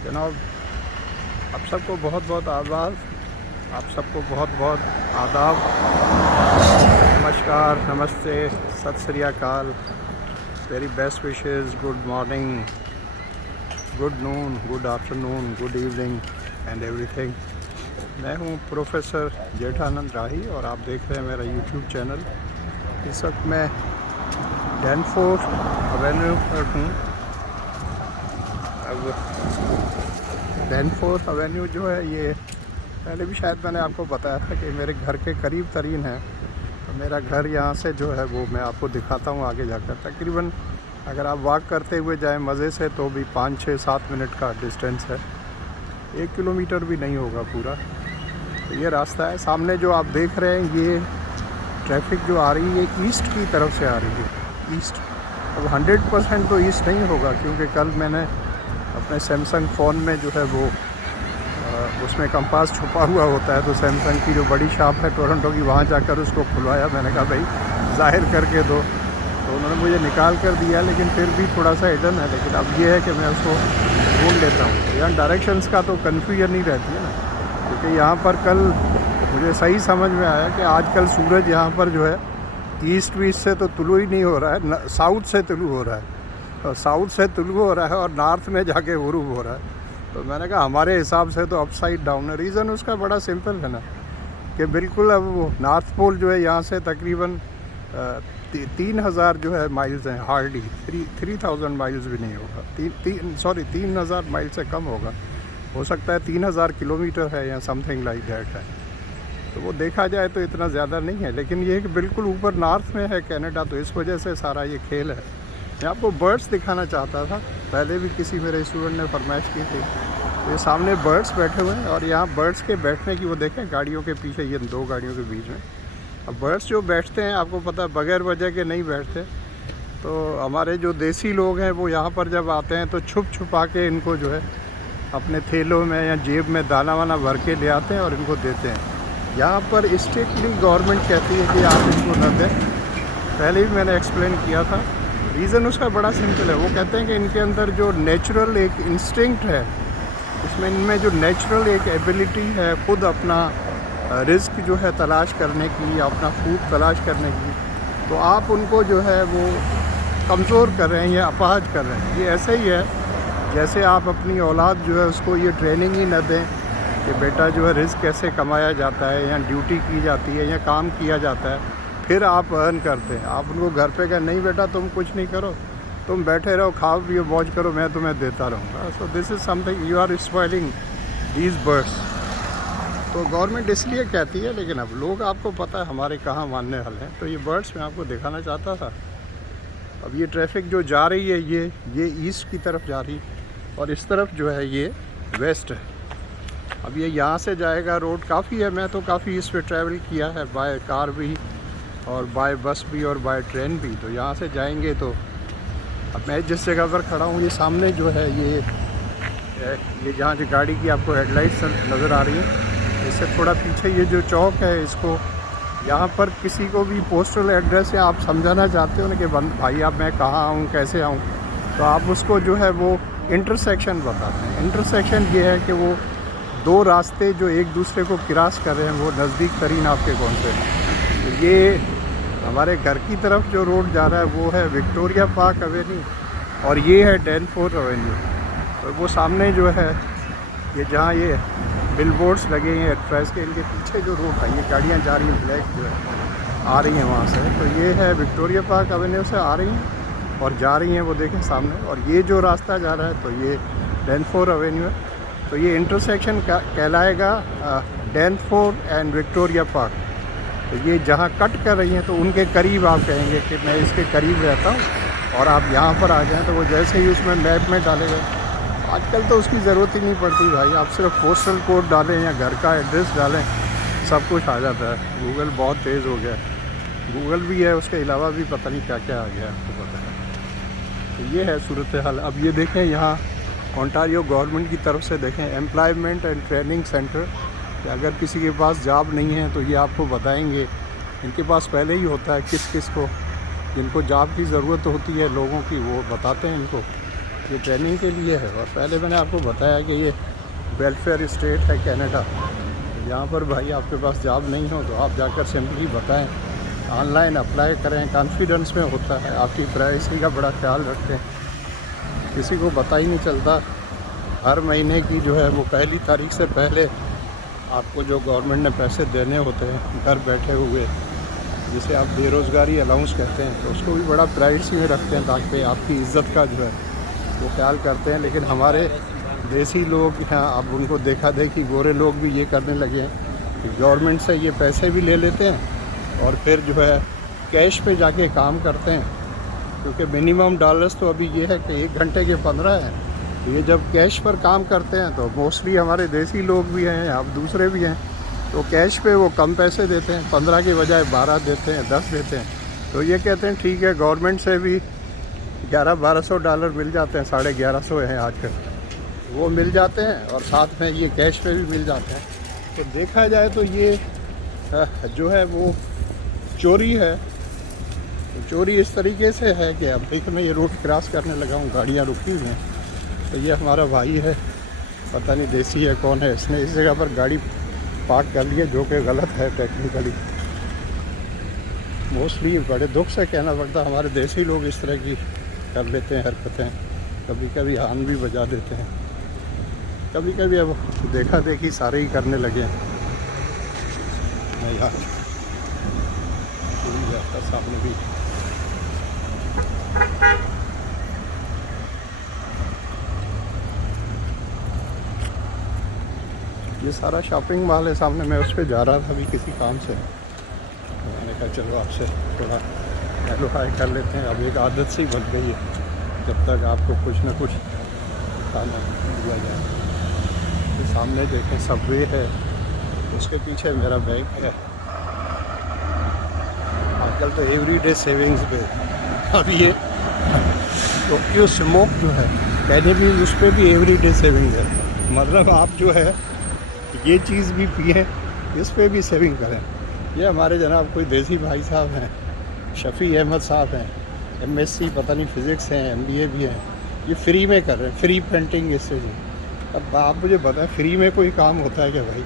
जनाब, आप सबको बहुत बहुत आदाब, आप सबको बहुत बहुत आदाब, नमस्कार, नमस्ते, सत श्री अकाल, very best wishes, good morning, good noon, good afternoon, good evening and everything. मैं हूं प्रोफेसर जेठानंद राही और आप देख रहे हैं मेरा यूट्यूब चैनल। इस वक्त मैं डैनफोर्थ एवेन्यू पर हूँ। अब डैनफोर्थ एवेन्यू जो है, ये पहले भी शायद मैंने आपको बताया था कि मेरे घर के करीब तरीन है। तो मेरा घर यहाँ से जो है वो मैं आपको दिखाता हूँ आगे जाकर। तकरीबन अगर आप वॉक करते हुए जाएं मज़े से तो भी 5, 6, 7 मिनट का डिस्टेंस है। 1 किलोमीटर भी नहीं होगा पूरा। तो ये रास्ता है। सामने जो आप देख रहे हैं ये ट्रैफिक जो आ रही है ईस्ट की तरफ से आ रही है, ईस्ट। अब 100% तो ईस्ट नहीं होगा, क्योंकि कल मैंने अपने सैमसंग फ़ोन में जो है वो उसमें कंपास छुपा हुआ होता है। तो सैमसंग की जो बड़ी शॉप है टोरंटो की, वहाँ जाकर उसको खुलवाया। मैंने कहा भाई ज़ाहिर करके दो, तो उन्होंने मुझे निकाल कर दिया, लेकिन फिर भी थोड़ा सा हिडन है। लेकिन अब ये है कि मैं उसको ढूंढ लेता हूँ। यहाँ डायरेक्शंस का तो कन्फ्यूजन नहीं रहती है ना, क्योंकि यहाँ पर कल मुझे सही समझ में आया कि आजकल सूरज यहाँ पर जो है ईस्ट वीस्ट से तो तुलू ही नहीं हो रहा है, साउथ से तुलू हो रहा है। और साउथ से तुलू हो रहा है और नॉर्थ में जाके गुरूब हो रहा है। तो मैंने कहा हमारे हिसाब से तो अपसाइड डाउन है। रीज़न उसका बड़ा सिंपल है ना, कि बिल्कुल अब वो नॉर्थ पोल जो है यहाँ से तकरीबन 3000 जो है माइल्स हैं, हार्डली 3000 माइल्स भी नहीं होगा। 3000 माइल से कम होगा, हो सकता है 3000 किलोमीटर है या समथिंग लाइक दैट है। तो वो देखा जाए तो इतना ज़्यादा नहीं है, लेकिन ये कि बिल्कुल ऊपर नॉर्थ में है कनाडा, तो इस वजह से सारा ये खेल है। मैं आपको बर्ड्स दिखाना चाहता था, पहले भी किसी मेरे स्टूडेंट ने फरमाइश की थी। ये सामने बर्ड्स बैठे हुए हैं और यहाँ बर्ड्स के बैठने की वो देखें, गाड़ियों के पीछे, ये 2 गाड़ियों के बीच में। अब बर्ड्स जो बैठते हैं आपको पता है बगैर वजह के नहीं बैठते। तो हमारे जो देसी लोग हैं वो यहाँ पर जब आते हैं तो छुप छुपा के इनको जो है अपने थैलों में या जेब में दाना वाना भर के ले आते हैं और इनको देते हैं। यहाँ पर स्ट्रिक्टली गवर्नमेंट कहती है कि आप इनको न दें। पहले भी मैंने एक्सप्लेन किया था। रीज़न उसका बड़ा सिंपल है। वो कहते हैं कि इनके अंदर जो नेचुरल एक इंस्टिंक्ट है, इसमें इनमें जो नेचुरल एक एबिलिटी है खुद अपना रिस्क जो है तलाश करने की, अपना फूड तलाश करने की, तो आप उनको जो है वो कमज़ोर कर रहे हैं या अपाहज कर रहे हैं। ये ऐसे ही है जैसे आप अपनी औलाद जो है उसको ये ट्रेनिंग ही न दें कि बेटा जो है रिस्क कैसे कमाया जाता है, या ड्यूटी की जाती है या काम किया जाता है, फिर आप अर्न करते हैं। आप उनको घर पे कहें नहीं बेटा तुम कुछ नहीं करो, तुम बैठे रहो, खाओ पियो मौज करो, मैं तुम्हें देता रहूँगा। So this is something you are spoiling these birds. तो गवर्नमेंट इसलिए कहती है, लेकिन अब लोग आपको पता है हमारे कहाँ मानने वाले हैं। तो ये बर्ड्स मैं आपको दिखाना चाहता था। अब ये ट्रैफिक जो जा रही है ये ईस्ट की तरफ जा रही है और इस तरफ जो है ये वेस्ट है। अब ये यहाँ से जाएगा, रोड काफ़ी है। मैं तो काफ़ी इस पर ट्रैवल किया है, बाय कार भी और बाय बस भी और बाय ट्रेन भी। तो यहाँ से जाएंगे तो अब मैं जिस जगह पर खड़ा हूँ, ये सामने जो है ये जहाँ जो गाड़ी की आपको हेडलाइट्स नज़र आ रही है, इससे थोड़ा पीछे ये जो चौक है, इसको यहाँ पर किसी को भी पोस्टल एड्रेस या आप समझाना चाहते हो ना कि भाई आप मैं कहाँ आऊँ, कैसे आऊँ, तो आप उसको जो है वो इंटरसेक्शन बताते हैं। इंटरसेक्शन ये है कि वो 2 रास्ते जो एक दूसरे को क्रॉस कर रहे हैं, वो नज़दीक तरीन आपके कौन से हैं। तो ये हमारे घर की तरफ जो रोड जा रहा है वो है विक्टोरिया पार्क एवेन्यू और ये है डैनफोर्थ एवेन्यू। तो वो सामने जो है ये जहाँ ये बिलबोर्ड्स लगे हैं एड्रेस के, इनके पीछे जो रोड है, ये गाड़ियाँ जा रही हैं ब्लैक जो है आ रही हैं वहाँ से। तो ये है विक्टोरिया पार्क एवेन्यू से आ रही हैं और जा रही हैं, वो देखें सामने। और ये जो रास्ता जा रहा है तो ये डैनफोर्थ एवेन्यू है। तो ये इंटरसेक्शन कहलाएगा डैनफोर्थ एंड विक्टोरिया पार्क। तो ये जहाँ कट कर रही हैं तो उनके करीब आप कहेंगे कि मैं इसके करीब रहता हूँ और आप यहाँ पर आ जाएं, तो वो जैसे ही उसमें मैप में डालेगा। आजकल तो उसकी ज़रूरत ही नहीं पड़ती भाई, आप सिर्फ पोस्टल कोड डालें या घर का एड्रेस डालें, सब कुछ आ जाता है। गूगल बहुत तेज़ हो गया है, गूगल भी है, उसके अलावा भी पता नहीं क्या क्या आ गया है, आपको पता है। तो ये है सूरत हाल। अब ये देखें यहाँ ओंटारियो गवर्नमेंट की तरफ से देखें एम्प्लॉयमेंट एंड ट्रेनिंग सेंटर, कि अगर किसी के पास जॉब नहीं है तो ये आपको बताएंगे। इनके पास पहले ही होता है किस किस को जिनको जॉब की ज़रूरत होती है लोगों की, वो बताते हैं इनको। ये ट्रेनिंग के लिए है। और पहले मैंने आपको बताया कि ये वेलफेयर स्टेट है कनाडा। यहाँ पर भाई आपके पास जॉब नहीं हो तो आप जाकर सिंपली बताएं, ऑनलाइन अप्लाई करें, कॉन्फिडेंस में होता है, आपकी प्राइवेसी का बड़ा ख्याल रखें, किसी को पता ही नहीं चलता। हर महीने की जो है वो पहली तारीख से पहले आपको जो गवर्नमेंट ने पैसे देने होते हैं घर बैठे हुए, जिसे आप बेरोज़गारी अलाउंस कहते हैं, तो उसको भी बड़ा प्राइवेसी में रखते हैं ताकि आपकी इज़्ज़त का जो है वो ख्याल करते हैं। लेकिन हमारे देसी लोग हैं, अब उनको देखा देखी गोरे लोग भी ये करने लगे हैं कि गवर्नमेंट से ये पैसे भी ले लेते हैं और फिर जो है कैश पे जाके काम करते हैं, क्योंकि मिनिमम डॉलर्स तो अभी ये है कि 1 घंटे के 15 हैं। तो ये जब कैश पर काम करते हैं तो मोस्टली हमारे देसी लोग भी हैं, अब दूसरे भी हैं, तो कैश पे वो कम पैसे देते हैं, 15 के बजाय 12 देते हैं, 10 देते हैं। तो ये कहते हैं ठीक है, गवर्नमेंट से भी 1100-1200 डॉलर मिल जाते हैं, 1150 हैं आजकल, वो मिल जाते हैं और साथ में ये कैश पे भी मिल जाते हैं। तो देखा जाए तो ये जो है वो चोरी है। तो चोरी इस तरीके से है कि अब देखो मैं ये रोड क्रॉस करने लगा हूँ, गाड़ियाँ रुकी हुई हैं, तो ये हमारा भाई है, पता नहीं देसी है कौन है, इसने इस जगह पर गाड़ी पार्क कर लिया जो कि गलत है टेक्निकली। मोस्टली बड़े दुख से कहना पड़ता, हमारे देसी लोग इस तरह की कर लेते हैं हरकतें, कभी कभी हॉर्न भी बजा देते हैं, कभी कभी अब देखा देखी सारे ही करने लगे हैं। मैं यार सामने भी ये सारा शॉपिंग मॉल है सामने। मैं उस पर जा रहा था अभी किसी काम से, तो मैंने कहा चलो आपसे थोड़ा हेलो हाय कर लेते हैं। अब एक आदत सी बन गई है, जब तक आपको कुछ ना कुछ खाना दिया जाए। तो सामने देखें सबवे है, उसके पीछे मेरा बैंक है। आजकल तो एवरीडे सेविंग्स पे, अब ये टोक्यो स्मोक जो है कहने भी उस पर भी एवरीडे सेविंग है। मतलब आप जो है ये चीज़ भी पिए, इस पे भी सेविंग करें। ये हमारे जनाब कोई देसी भाई साहब हैं, शफ़ी अहमद साहब हैं, MSc पता नहीं फ़िज़िक्स हैं, MBA भी हैं, ये फ्री में कर रहे हैं, फ्री पेंटिंग इससे जी। अब आप मुझे बताएं फ्री में कोई काम होता है क्या भाई?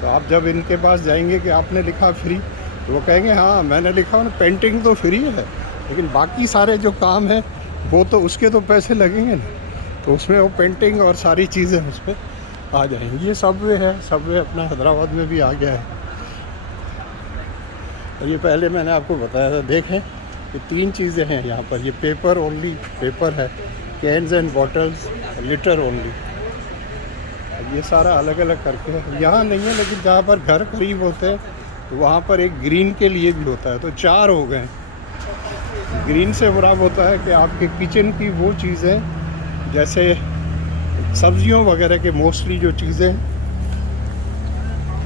तो आप जब इनके पास जाएंगे कि आपने लिखा फ्री, तो वो कहेंगे हाँ मैंने लिखा ना, पेंटिंग तो फ्री है, लेकिन बाकी सारे जो काम है वो तो उसके तो पैसे लगेंगे ना, तो उसमें वो पेंटिंग और सारी चीज़ें उस पर आ जाएंगी। ये सबवे है, सबवे अपना हैदराबाद में भी आ गया है। और ये पहले मैंने आपको बताया था, देखें कि 3 चीज़ें हैं यहाँ पर। ये पेपर ओनली पेपर है, cans and bottles, litre only. अब ये सारा अलग अलग करके है, यहाँ नहीं है, लेकिन जहाँ पर घर करीब होते हैं तो वहाँ पर एक ग्रीन के लिए भी होता है, तो 4 हो गए। ग्रीन से मुराद होता है कि आपके किचन की वो चीज़ें, जैसे सब्जियों वगैरह के मोस्टली जो चीज़ें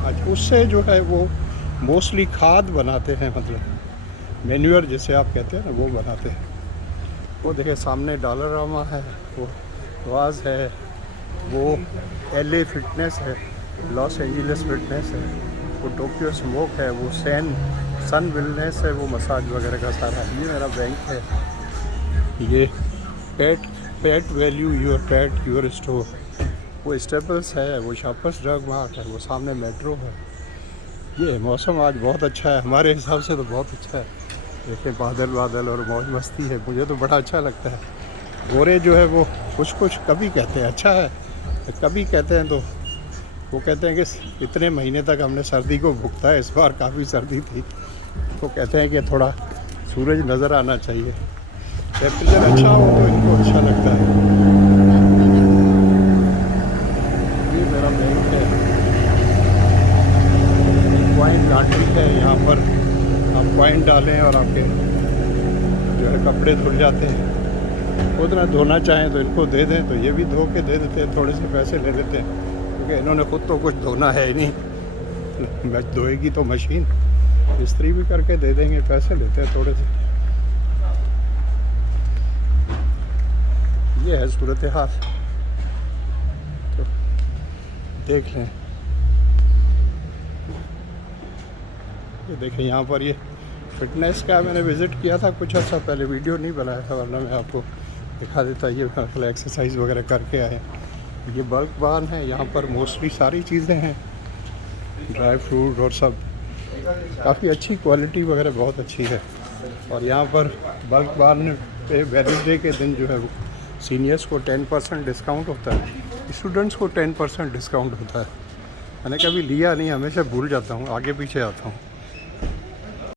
आज उससे जो है वो मोस्टली खाद बनाते हैं, मतलब मैन्यूअर जिसे आप कहते हैं ना, वो बनाते हैं। वो देखिए सामने डॉलरामा है, वो वाज है, वो LA फिटनेस है, लॉस एंजलिस फिटनेस है, वो टोक्यो स्मोक है, वो सन वेलनेस है, वो मसाज वगैरह का सारा। ये मेरा बैंक है, ये pet value your pet your store, वो स्टेपल्स है, वो शॉपर्स ड्रग मार्ट है, वो सामने मेट्रो है। ये मौसम आज बहुत अच्छा है, हमारे हिसाब से तो बहुत अच्छा है। देखिए बादल और मौज मस्ती है, मुझे तो बड़ा अच्छा लगता है। गोरे जो है वो कुछ कभी कहते हैं अच्छा है, कभी कहते हैं तो वो कहते हैं कि इतने महीने तक हमने सर्दी को भुगता है, इस बार काफ़ी सर्दी थी, तो कहते हैं कि थोड़ा सूरज नज़र आना चाहिए, टेम्परेचर अच्छा हो तो इनको अच्छा लगता है। ये मेरा बैंक है, कॉइन लॉन्ड्री है, यहाँ पर आप कॉइन डालें और आपके जो है कपड़े धुल जाते हैं। खुद ना धोना चाहें तो इनको दे दें, तो ये भी धो के दे देते हैं, थोड़े से पैसे ले लेते हैं, क्योंकि इन्होंने खुद तो कुछ धोना है ही नहीं, धोएगी तो मशीन, इस्त्री भी करके दे देंगे, पैसे लेते हैं थोड़े से। ये है सूरत हाल, तो देख लें। ये देखें यहाँ पर ये फिटनेस का मैंने विज़िट किया था कुछ अर्सा पहले, वीडियो नहीं बनाया था, वरना मैं आपको दिखा देता। ये मतलब एक्सरसाइज वगैरह करके आए। ये बल्क बार्न है, यहाँ पर मोस्टली सारी चीज़ें हैं, ड्राई फ्रूट और सब। काफ़ी अच्छी क्वालिटी वगैरह बहुत अच्छी है। और यहाँ पर बल्क बार्न पे वेडनेसडे के दिन जो है वो सीनियर्स को 10% डिस्काउंट होता है, स्टूडेंट्स को 10% डिस्काउंट होता है। मैंने कभी लिया नहीं, हमेशा भूल जाता हूँ, आगे पीछे आता हूँ।